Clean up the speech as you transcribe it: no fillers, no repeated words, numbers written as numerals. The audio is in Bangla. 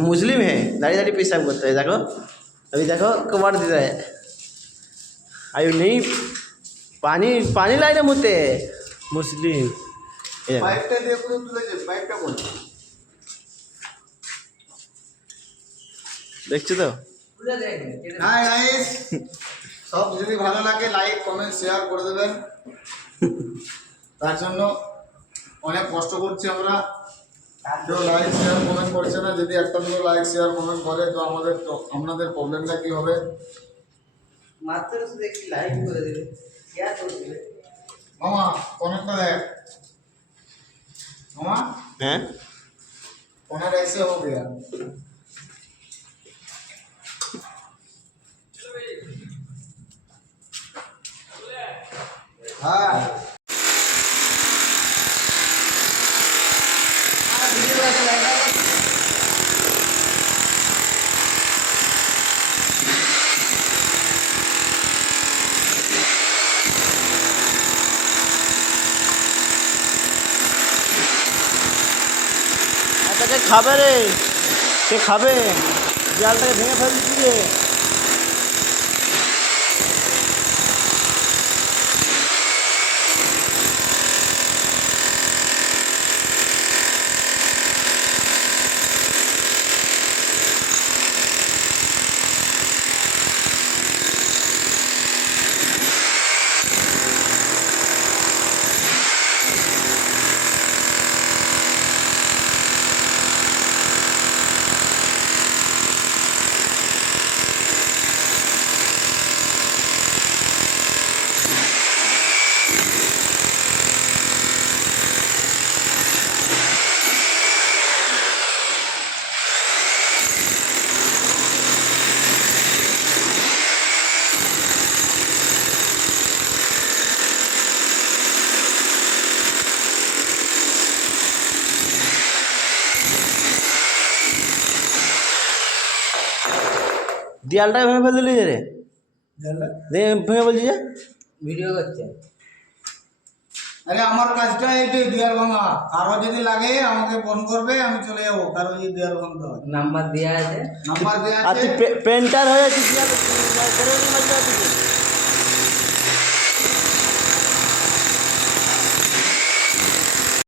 मुस्लिम है, दाढ़ी दाढ़ी पेशाब करता है। देखो अभी देखो कबाड़ दे रहा है। अभी नहीं पानी पानी लाई ना मुझे मुस्लिम পাইপটা দিয়ে পুরো তুলে যে পাইপটা বল। দেখছো তো। হাই গাইস, সব যদি ভালো লাগে লাইক কমেন্ট শেয়ার করে দেবেন। তার জন্য অনেক কষ্ট করছি আমরা, কেউ লাইক শেয়ার কমেন্ট করছে না। যদি একটা দুটো লাইক শেয়ার কমেন্ট করে তো আপনাদের প্রবলেমটা কি হবে? মাত্র শুধু একটি লাইক করে দেবে, শেয়ার করে দেবে। মামা কমেন্টটা দেখ मामा। हैं कॉर्नर ऐसे हो गया। हाँ তাকে খাবে রে, সে খাবে, জালটাকে ভেঙে ফেল দিচ্ছে। দেয়ালটাকে ভেঙে ফেল দিলি রে, ভেঙে বলছি যে ভিডিও করছে। আরে আমার কাজটা এইটাই, দেয়াল ভাঙা। কারো যদি লাগে আমাকে ফোন করবে, আমি চলে যাবো। কারো যদি দেয়াল ভাঙতে হয় নাম্বার দেওয়া আছে, নাম্বার দেওয়া আর আছে। তুই পেন্টার হয়ে আছিস, দেয়াল করে